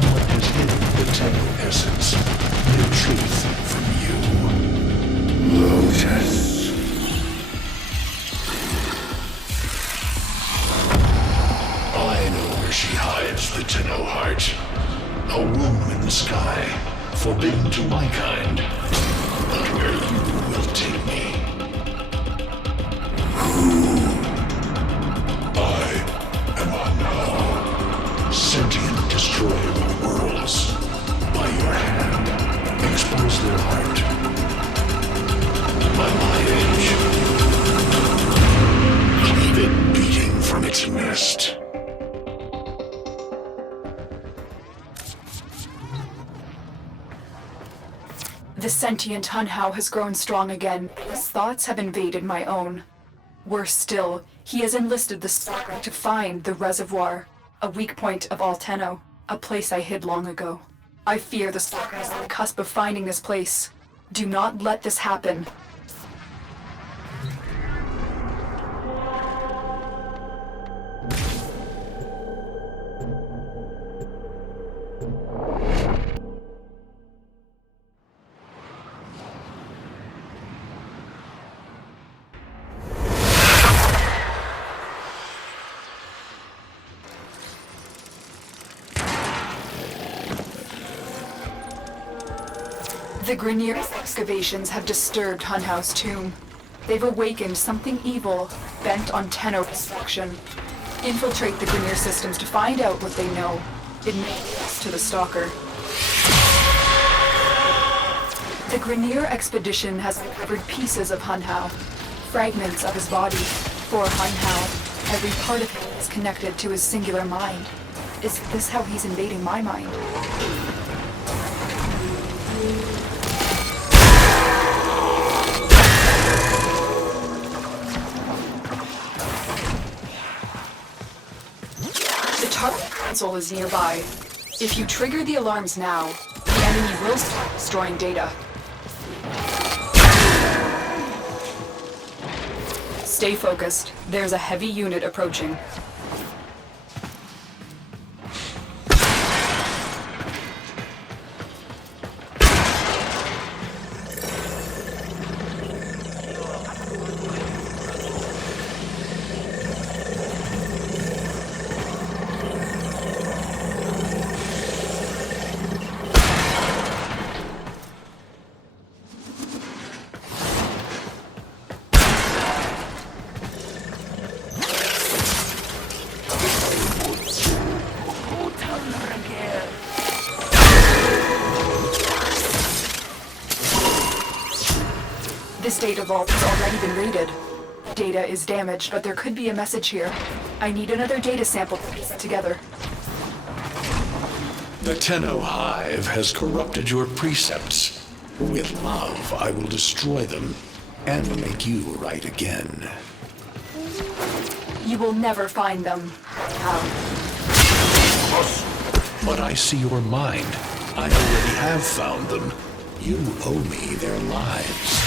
Someone has hidden the Tenno essence, the truth from you. Lotus. I know where she hides the Tenno heart. A room in the sky, forbidden to my kind, but where you will take me. I am Hanao, sentient destroyer of worlds. By your hand, expose their heart. By my edge, leave it beating from its nest. The sentient Hunhao has grown strong again. His thoughts have invaded my own. Worse still, he has enlisted the Stalker to find the reservoir, a weak point of all Tenno, a place I hid long ago. I fear the Stalker is on the cusp of finding this place. Do not let this happen. The Grineer's excavations have disturbed Hunhao's tomb. They've awakened something evil, bent on Tenno destruction. Infiltrate the Grineer systems to find out what they know. It may lead us to the Stalker. The Grineer expedition has uncovered pieces of Hunhao, fragments of his body. For Hunhao, every part of him is connected to his singular mind. Is this how he's invading my mind? The target console is nearby. If you trigger the alarms now, the enemy will start destroying data. Stay focused. There's a heavy unit approaching. This data vault has already been raided. Data is damaged, but there could be a message here. I need another data sample to piece it together. The Tenno Hive has corrupted your precepts. With love, I will destroy them and make you right again. You will never find them. How? But I see your mind. I already have found them. You owe me their lives.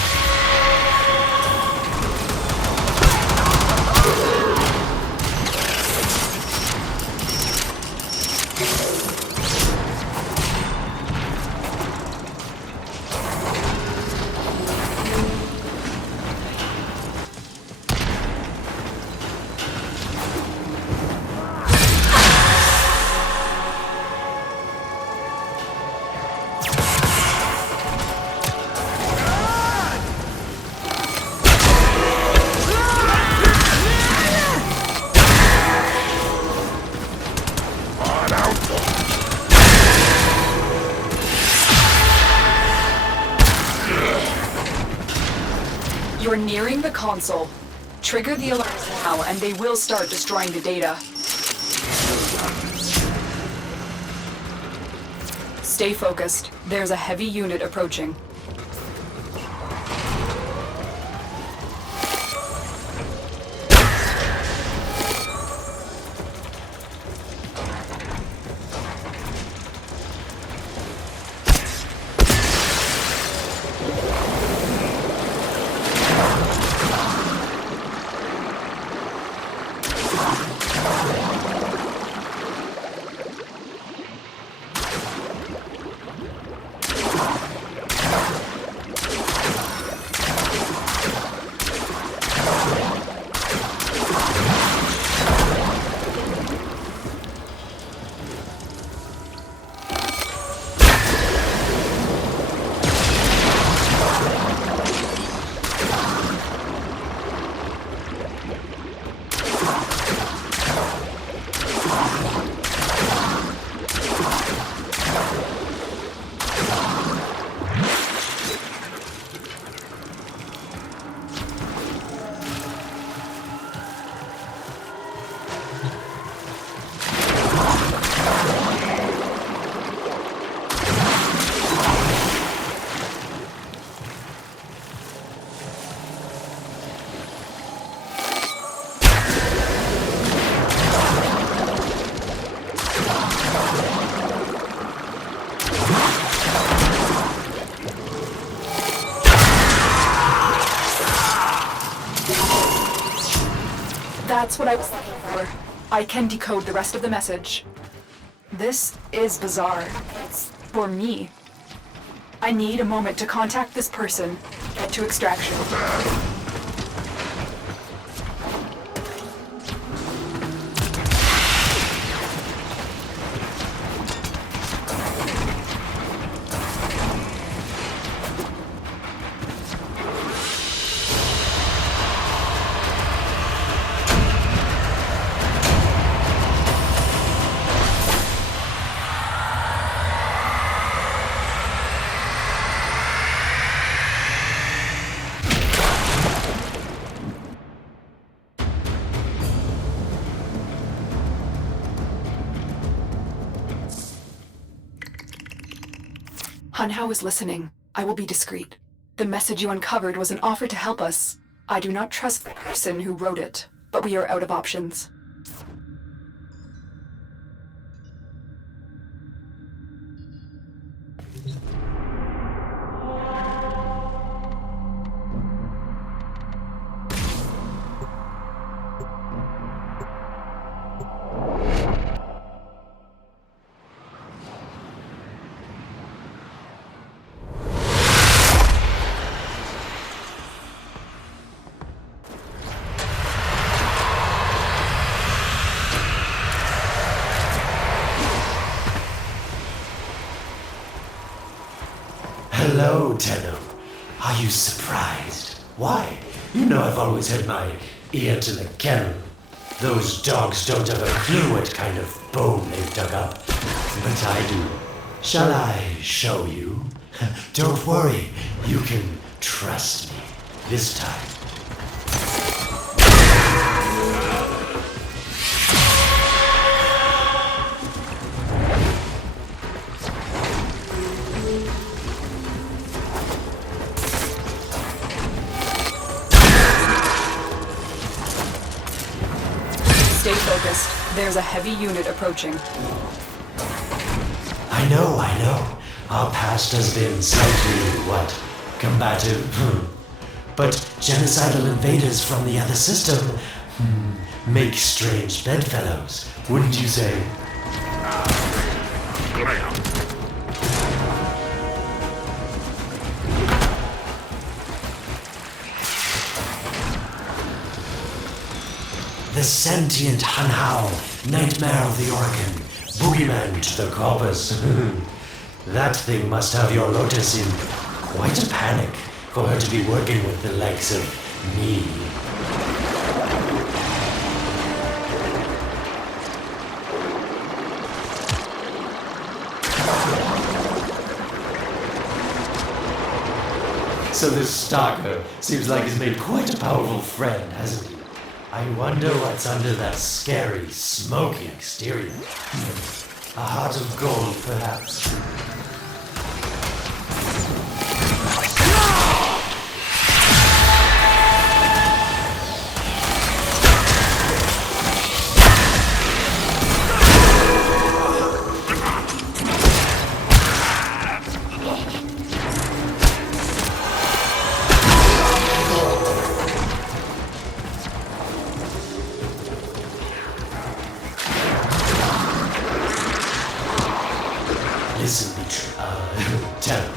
You're nearing the console. Trigger the alarms now, and they will start destroying the data. Stay focused. There's a heavy unit approaching. That's what I was looking for. I can decode the rest of the message. This is bizarre. It's for me. I need a moment to contact this person, get to extraction. Hunhao is listening. I will be discreet. The message you uncovered was an offer to help us. I do not trust the person who wrote it, but we are out of options. Hello, Tenno. Are you surprised? Why? You know I've always had my ear to the kennel. Those dogs don't have a clue what kind of bone they've dug up. But I do. Shall I show you? Don't worry. You can trust me. This time. Stay focused. There's a heavy unit approaching. I know. Our past has been slightly, combative? But genocidal invaders from the other system make strange bedfellows, wouldn't you say? The sentient Hunhao, nightmare of the Oregon, boogeyman to the corpus. That thing must have your Lotus in quite a panic for her to be working with the likes of me. So this Stalker seems like he's made quite a powerful friend, hasn't he? I wonder what's under that scary, smoky exterior. A heart of gold, perhaps. Listen, Terra,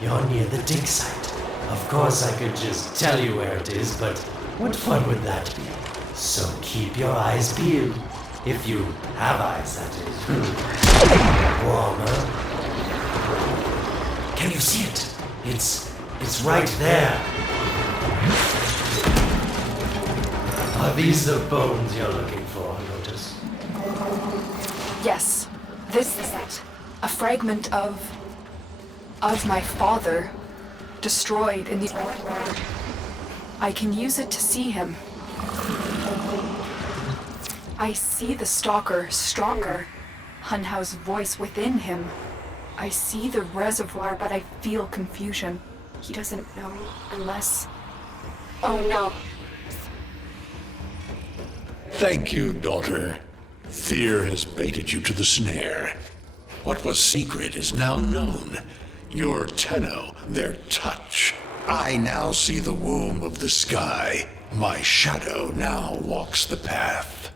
you're near the dig site. Of course I could just tell you where it is, but what fun would that be? So keep your eyes peeled. If you have eyes, that is. Warmer. Can you see it? It's right there. Are these the bones you're looking for, Lotus? Yes, this is it. A fragment of my father, destroyed in the old war. I can use it to see him. I see the Stalker stronger, Hunhao's voice within him. I see the reservoir, but I feel confusion. He doesn't know unless... Oh no. Thank you, daughter. Fear has baited you to the snare. What was secret is now known. Your Tenno, their touch. I now see the womb of the sky. My shadow now walks the path.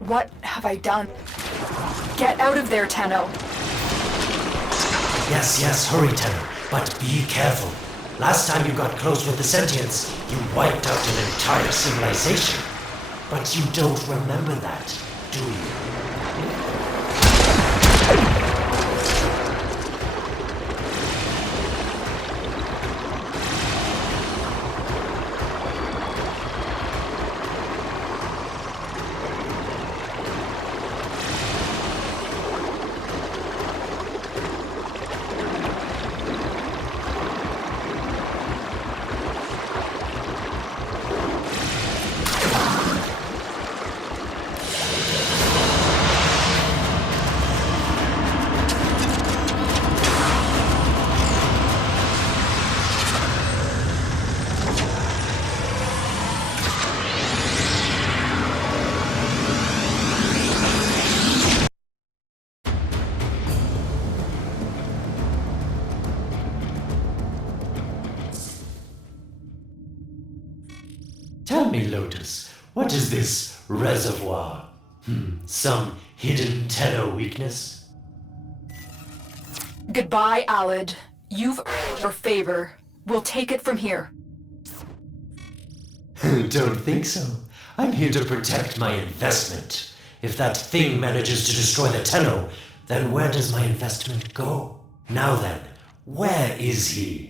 What have I done? Get out of there, Tenno. Yes, hurry, Tenno, but be careful. Last time you got close with the sentients, you wiped out an entire civilization. But you don't remember that, do you? Tell me, Lotus, what is this reservoir? Some hidden Tenno weakness? Goodbye, Alid. You've earned your favor. We'll take it from here. Don't think so. I'm here to protect my investment. If that thing manages to destroy the Tenno, then where does my investment go? Now then, where is he?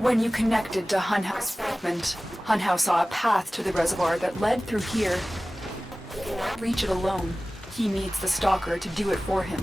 When you connected to Hunhow's fragment, Hunhow saw a path to the reservoir that led through here. He cannot reach it alone. He needs the Stalker to do it for him.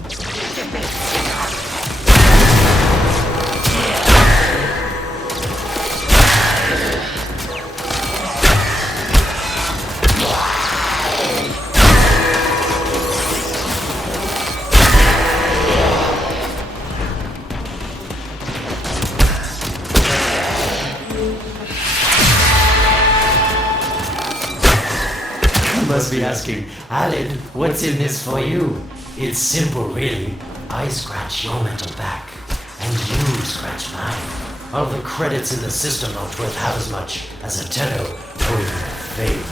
Must be asking, Alid, what's in this for you? It's simple, really. I scratch your mental back, and you scratch mine. All the credits in the system aren't worth half as much as a Tenno or even a fame.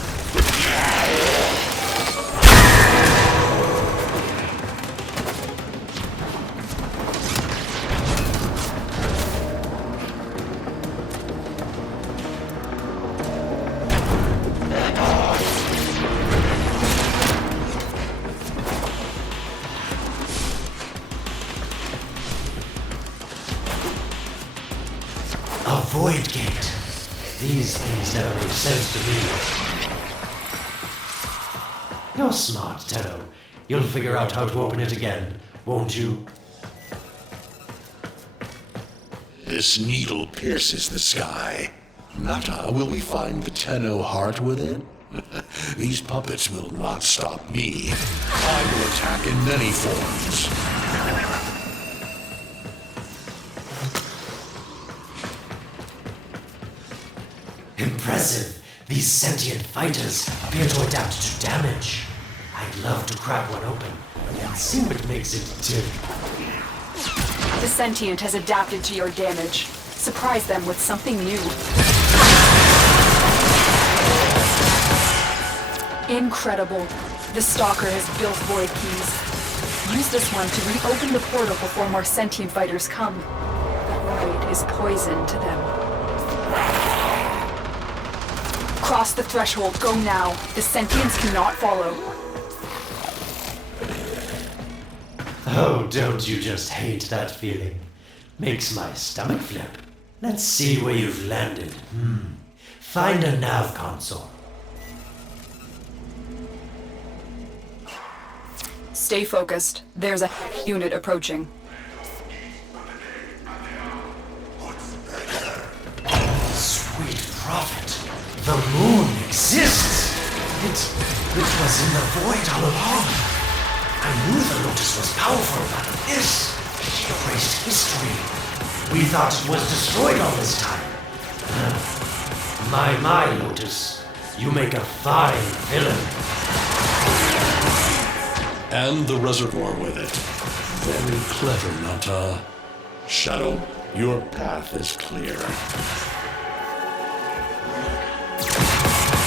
A void gate. These things never make sense to me. You're smart, Tenno. You'll figure out how to open it again, won't you? This needle pierces the sky. Nata, will we find the Tenno heart within? These puppets will not stop me. I will attack in many forms. Impressive. These sentient fighters appear to adapt to damage. I'd love to crack one open and see what makes it tick. The sentient has adapted to your damage. Surprise them with something new. Incredible. The Stalker has built void keys. Use this one to reopen the portal before more sentient fighters come. The void is poison to them. Cross the threshold. Go now. The sentients cannot follow. Oh, don't you just hate that feeling? Makes my stomach flip. Let's see where you've landed. Find a nav console. Stay focused. There's a unit approaching. Sweet prophet. exists! It was in the void all along. I knew the Lotus was powerful, but this erased history. We thought it was destroyed all this time. My Lotus, you make a fine villain. And the reservoir with it. Very clever, Nata. Shadow, your path is clear.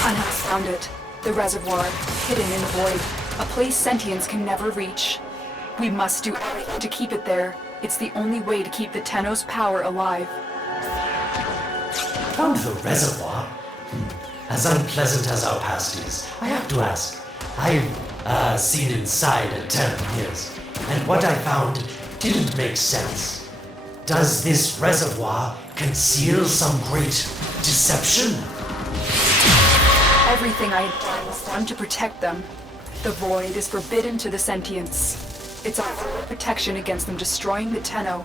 Unhouse found it. The reservoir, hidden in the void. A place sentients can never reach. We must do everything to keep it there. It's the only way to keep the Tenno's power alive. Found the reservoir? As unpleasant as our past is, I have to ask. I've seen inside a Tenno, yes. And what I found didn't make sense. Does this reservoir conceal some great deception? Everything I have done was done to protect them. The void is forbidden to the sentients. It's our protection against them destroying the Tenno.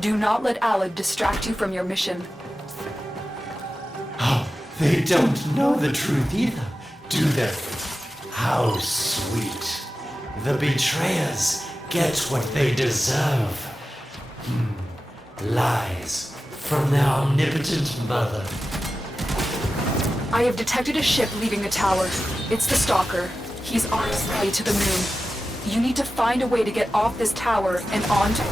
Do not let Alad distract you from your mission. Oh, they don't know the truth either, do they? How sweet. The betrayers get what they deserve. Lies from their omnipotent mother. I have detected a ship leaving the tower. It's the Stalker. He's on his way to the moon. You need to find a way to get off this tower and onto...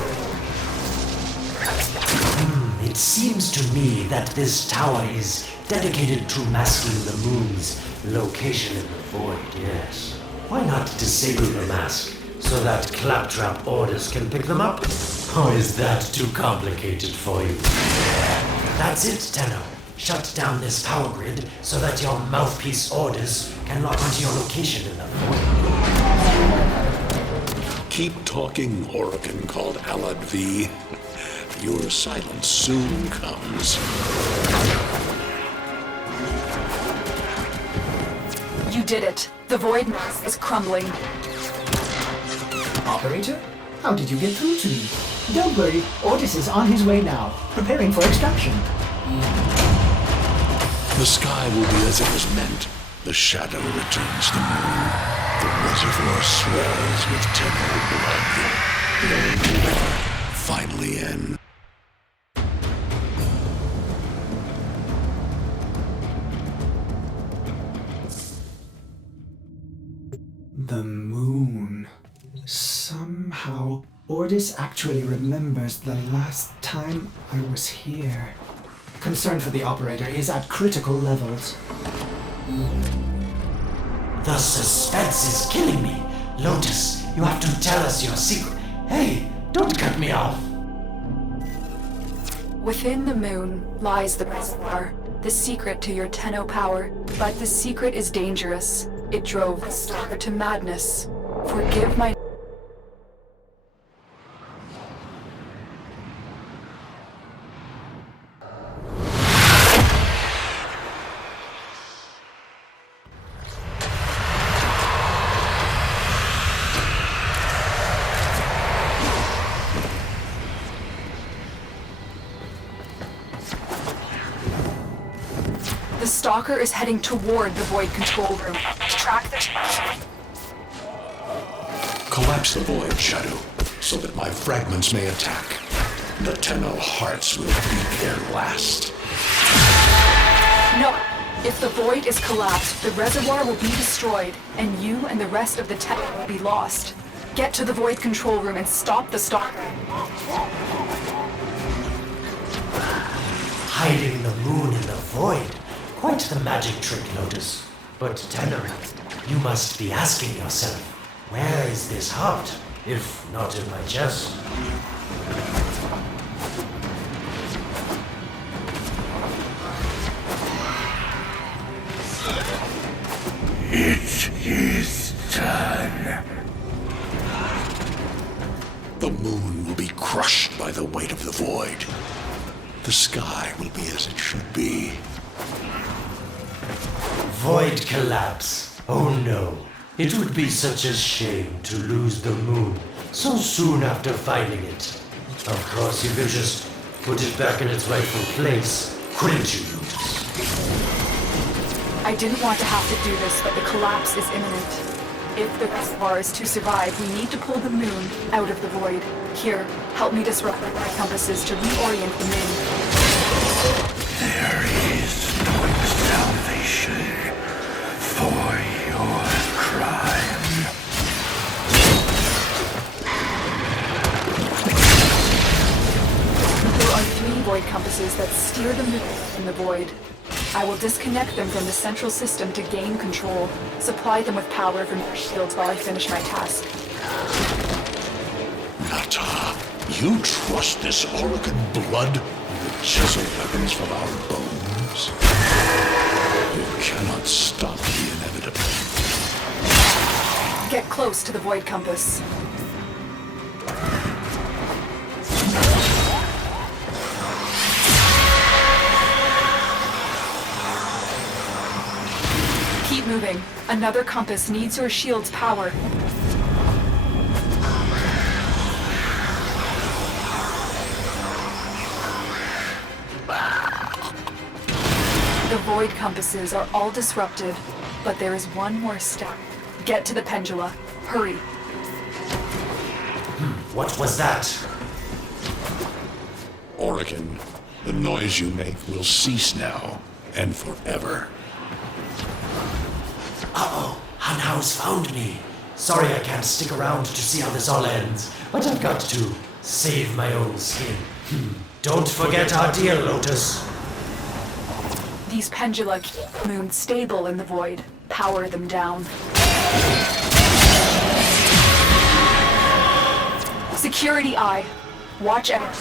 It seems to me that this tower is dedicated to masking the moon's location in the void, yes. Why not disable the mask so that claptrap orders can pick them up? Or is that too complicated for you? That's it, Tenno. Shut down this power grid so that your mouthpiece orders can lock onto your location in the void. Keep talking, Orokin called Alad V. Your silence soon comes. You did it. The void mask is crumbling. Operator? How did you get through to me? Don't worry, Ortis is on his way now, preparing for extraction. The sky will be as it was meant. The shadow returns the moon. The reservoir swells with Tenno blood. The old war finally ends. The moon. Somehow, Ortis actually remembers the last time I was here. Concern for the operator is at critical levels. The suspense is killing me. Lotus, you have to tell us your secret. Hey, don't cut me off. Within the moon lies the reservoir, the secret to your Tenno power. But the secret is dangerous. It drove the Stalker to madness. Forgive my... The Stalker is heading toward the void control room. Track the... Collapse the void, Shadow, so that my fragments may attack. The Tenno hearts will be their last. No! If the void is collapsed, the reservoir will be destroyed, and you and the rest of the Tenno will be lost. Get to the void control room and stop the Stalker. Hiding the moon in the void. Quite the magic trick, Lotus. But Tenno, you must be asking yourself, where is this heart, if not in my chest? It is done. The moon will be crushed by the weight of the void. The sky will be as it should be. Void collapse. Oh no. It would be such a shame to lose the moon so soon after finding it. Of course, you could just put it back in its rightful place, couldn't you, Lotus? I didn't want to have to do this, but the collapse is imminent. If the reservoir is to survive, we need to pull the moon out of the void. Here, help me disrupt my compasses to reorient the moon. There is no salvation for your crime. There are 3 void compasses that steer the moon in the void. I will disconnect them from the central system to gain control. Supply them with power from their shields while I finish my task. Nata, you trust this Orokin blood with the chiseled weapons from our bones? You cannot stop the inevitable. Get close to the void compass. Keep moving. Another compass needs your shield's power. The void compasses are all disrupted, but there is one more step. Get to the pendula. Hurry. What was that? Orokin, the noise you make will cease now and forever. Uh-oh, Hanhao's found me. Sorry I can't stick around to see how this all ends, but I've got to save my own skin. Don't forget our dear Lotus. These pendula keep the moon stable in the void. Power them down. Security eye. Watch out.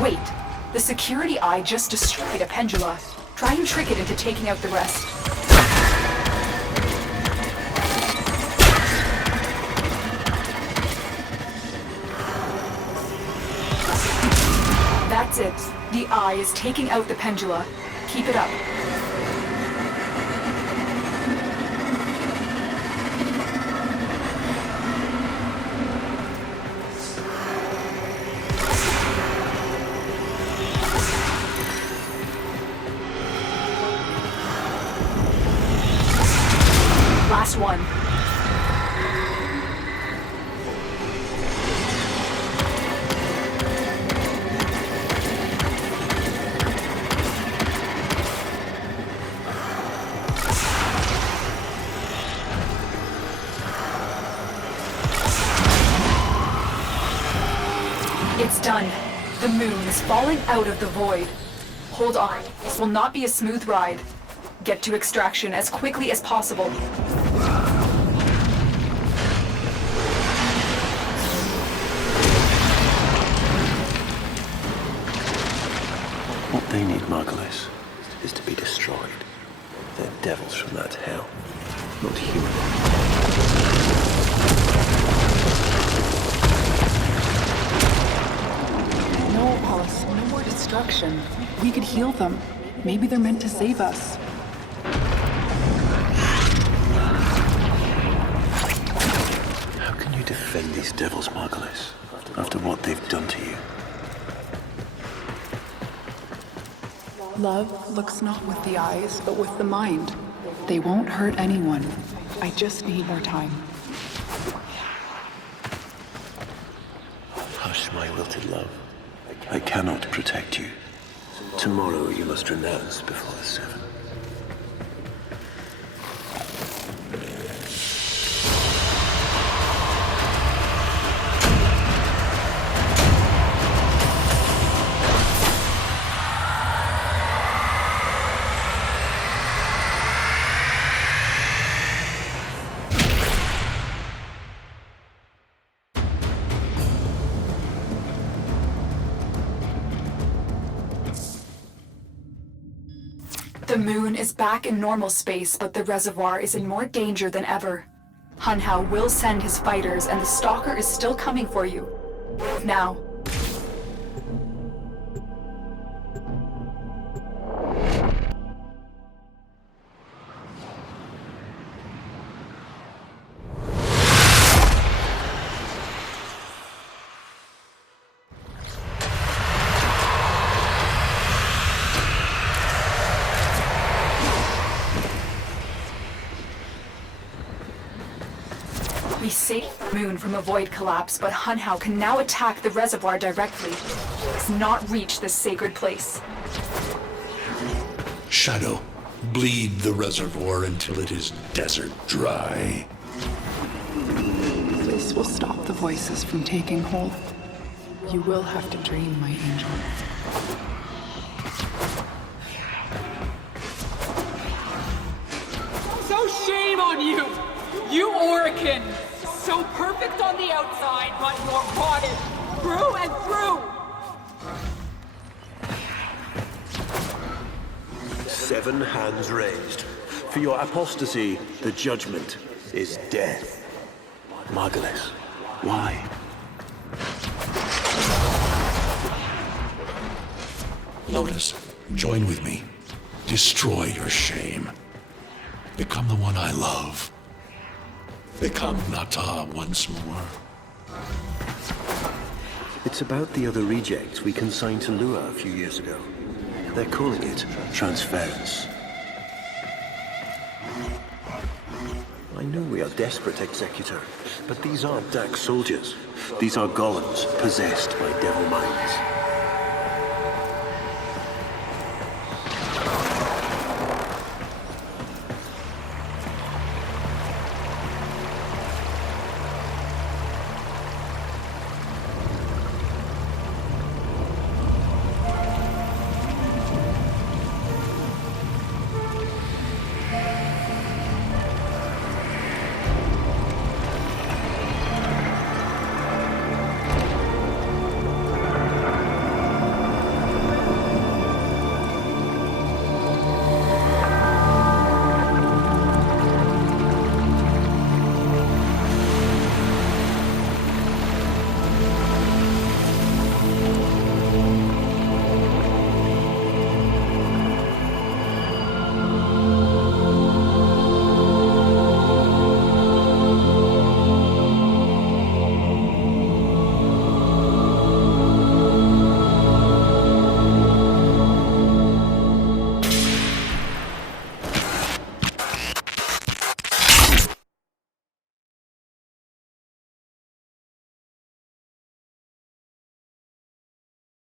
Wait. The security eye just destroyed a pendula. Try and trick it into taking out the rest. That's it. The eye is taking out the pendula. Keep it up. Last one. It's done. The moon is falling out of the void. Hold on. This will not be a smooth ride. Get to extraction as quickly as possible. What they need, Margulis, is to be destroyed. They're devils from that hell, not human. No, Pulse. No more destruction. We could heal them. Maybe they're meant to save us. How can you defend these devils, Margulis, after what they've done to you? Love looks not with the eyes, but with the mind. They won't hurt anyone. I just need more time. Hush, my wilted love. I cannot protect you. Tomorrow you must renounce before the 7. The moon is back in normal space, but the reservoir is in more danger than ever. Hanhao will send his fighters, and the Stalker is still coming for you. Now. saved the moon from a void collapse, but Hunhow can now attack the reservoir directly. Let's not reach this sacred place. Shadow, bleed the reservoir until it is desert dry. This will stop the voices from taking hold. You will have to dream, my angel. So shame on you! You Orican! So perfect on the outside, but you're rotted through and through! 7 hands raised. For your apostasy, the judgment is death. Margulis, why? Lotus, join with me. Destroy your shame. Become the one I love. Become Nata once more. It's about the other rejects we consigned to Lua a few years ago. They're calling it transference. I know we are desperate, Executor, but these aren't Dax soldiers. These are golems possessed by devil minds.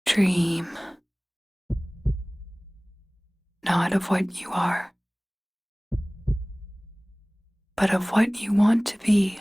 Dream. Not of what you are, but of what you want to be.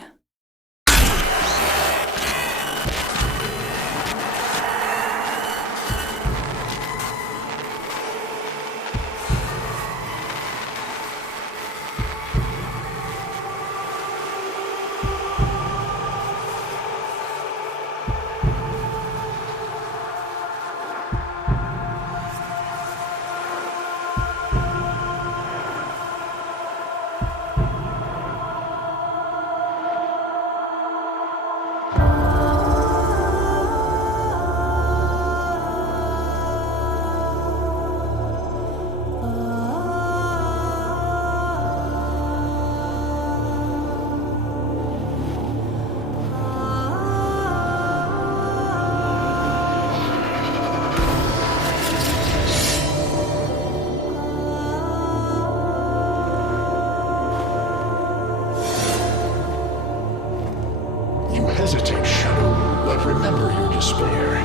Hesitate, Shadow, but remember your despair.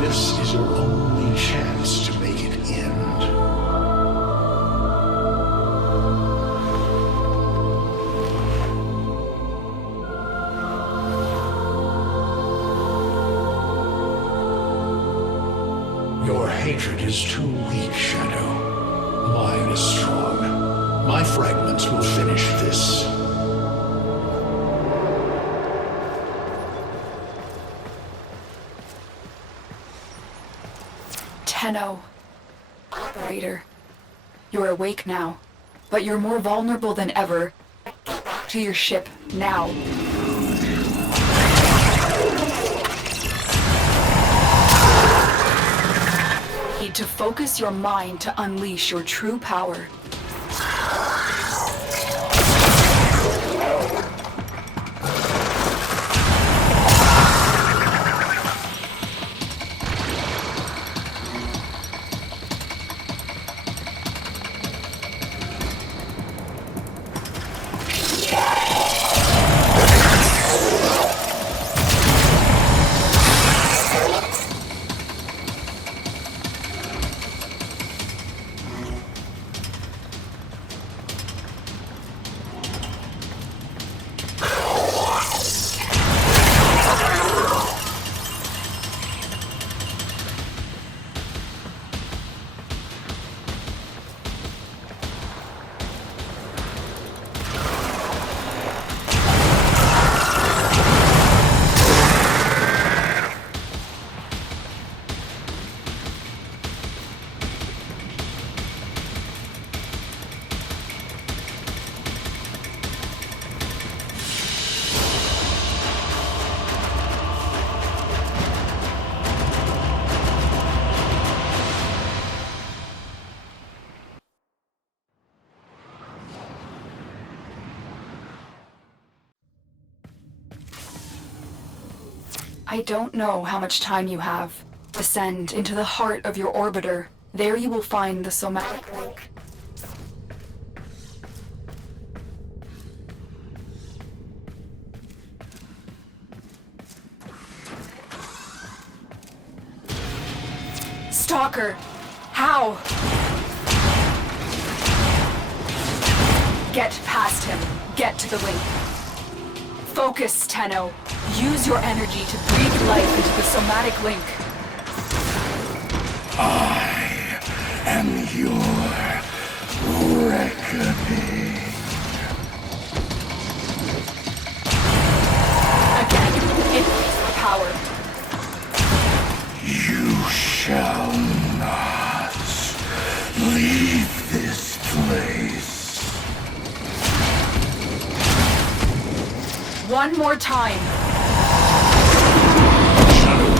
This is your only chance to make it end. Your hatred is too weak, Shadow. Mine is strong. My fragments will finish this. Tenno. Operator. You're awake now, but you're more vulnerable than ever. Get back to your ship, now. Need to focus your mind to unleash your true power. I don't know how much time you have. Descend into the heart of your orbiter. There you will find the somatic link. Stalker! How? Get past him. Get to the link. Focus, Tenno. Use your energy to breathe life into the somatic link. I am your reckoning. Again, increase the power. You shall not leave this place. One more time. Shadow,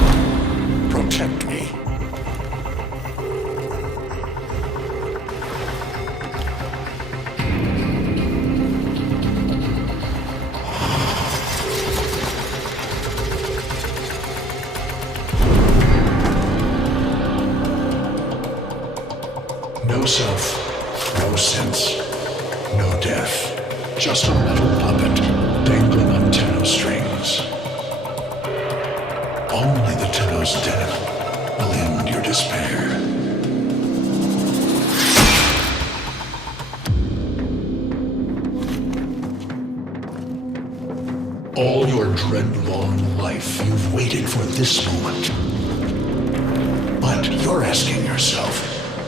protect me. No self, no sense, no death. Just a metal puppet dangling on Tenno strings. Only the Tenno's death will end your despair. All your dread-long life, you've waited for this moment. But you're asking yourself,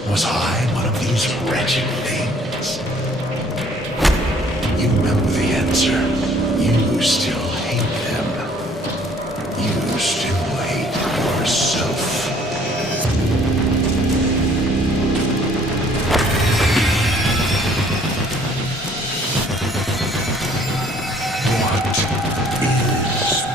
was I one of these wretched things? You know the answer. You still hate them. You still hate yourself. What is this?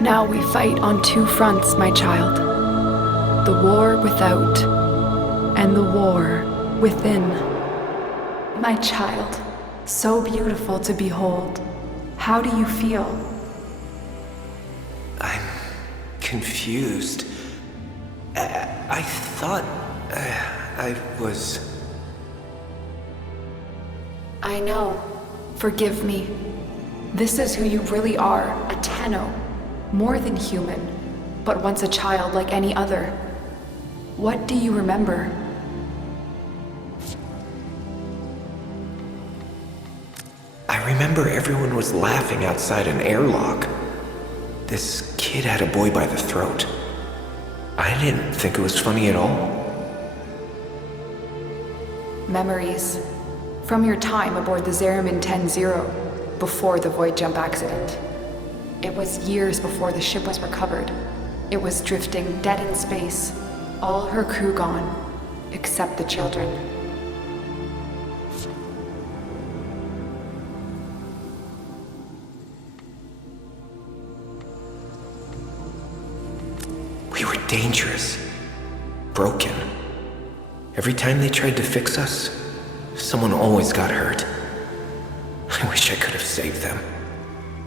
Now we fight on two fronts, my child. The war without, and the war within. My child, so beautiful to behold. How do you feel? I'm confused. I thought I was... I know. Forgive me. This is who you really are, a Tenno. More than human, but once a child like any other. What do you remember? I remember everyone was laughing outside an airlock. This kid had a boy by the throat. I didn't think it was funny at all. Memories. From your time aboard the Zeramin 10-0, before the void jump accident. It was years before the ship was recovered. It was drifting dead in space. All her crew gone, except the children. We were dangerous. Broken. Every time they tried to fix us, someone always got hurt. I wish I could have saved them.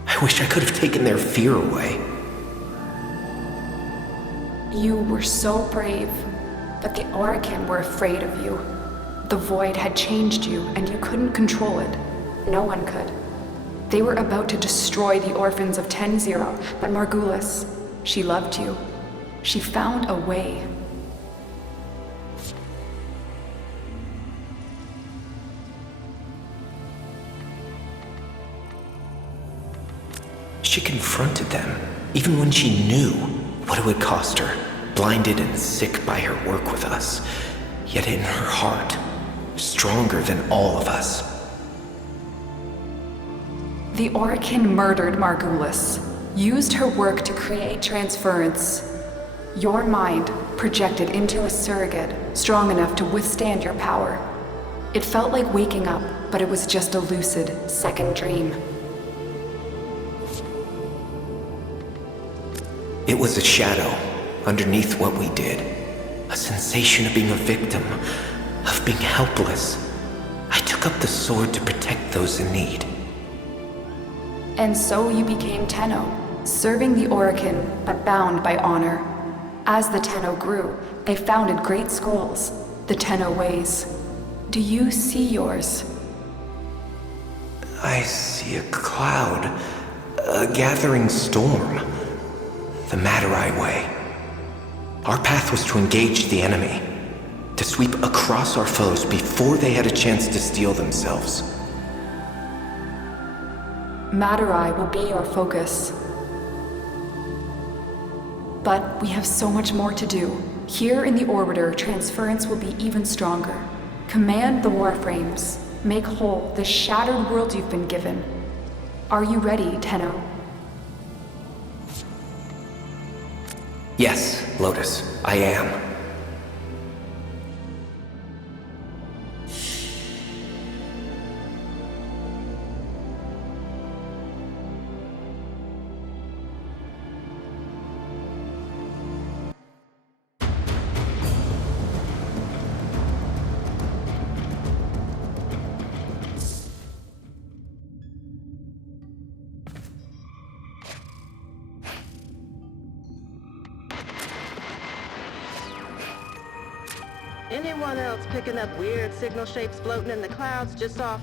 I wish I could have taken their fear away. You were so brave, but the Orokin were afraid of you. The Void had changed you, and you couldn't control it. No one could. They were about to destroy the orphans of 10-0, but Margulis, she loved you. She found a way. She confronted them, even when she knew what it would cost her, blinded and sick by her work with us, yet in her heart, stronger than all of us. The Orokin murdered Margulis, used her work to create transference. Your mind projected into a surrogate strong enough to withstand your power. It felt like waking up, but it was just a lucid second dream. It was a shadow underneath what we did. A sensation of being a victim, of being helpless. I took up the sword to protect those in need. And so you became Tenno, serving the Orokin, but bound by honor. As the Tenno grew, they founded great schools, the Tenno ways. Do you see yours? I see a cloud, a gathering storm. The Matarai way. Our path was to engage the enemy, to sweep across our foes before they had a chance to steel themselves. Matarai will be your focus. But we have so much more to do. Here in the Orbiter, transference will be even stronger. Command the Warframes. Make whole the shattered world you've been given. Are you ready, Tenno? Yes, Lotus, I am. Anyone else picking up weird signal shapes floating in the clouds just off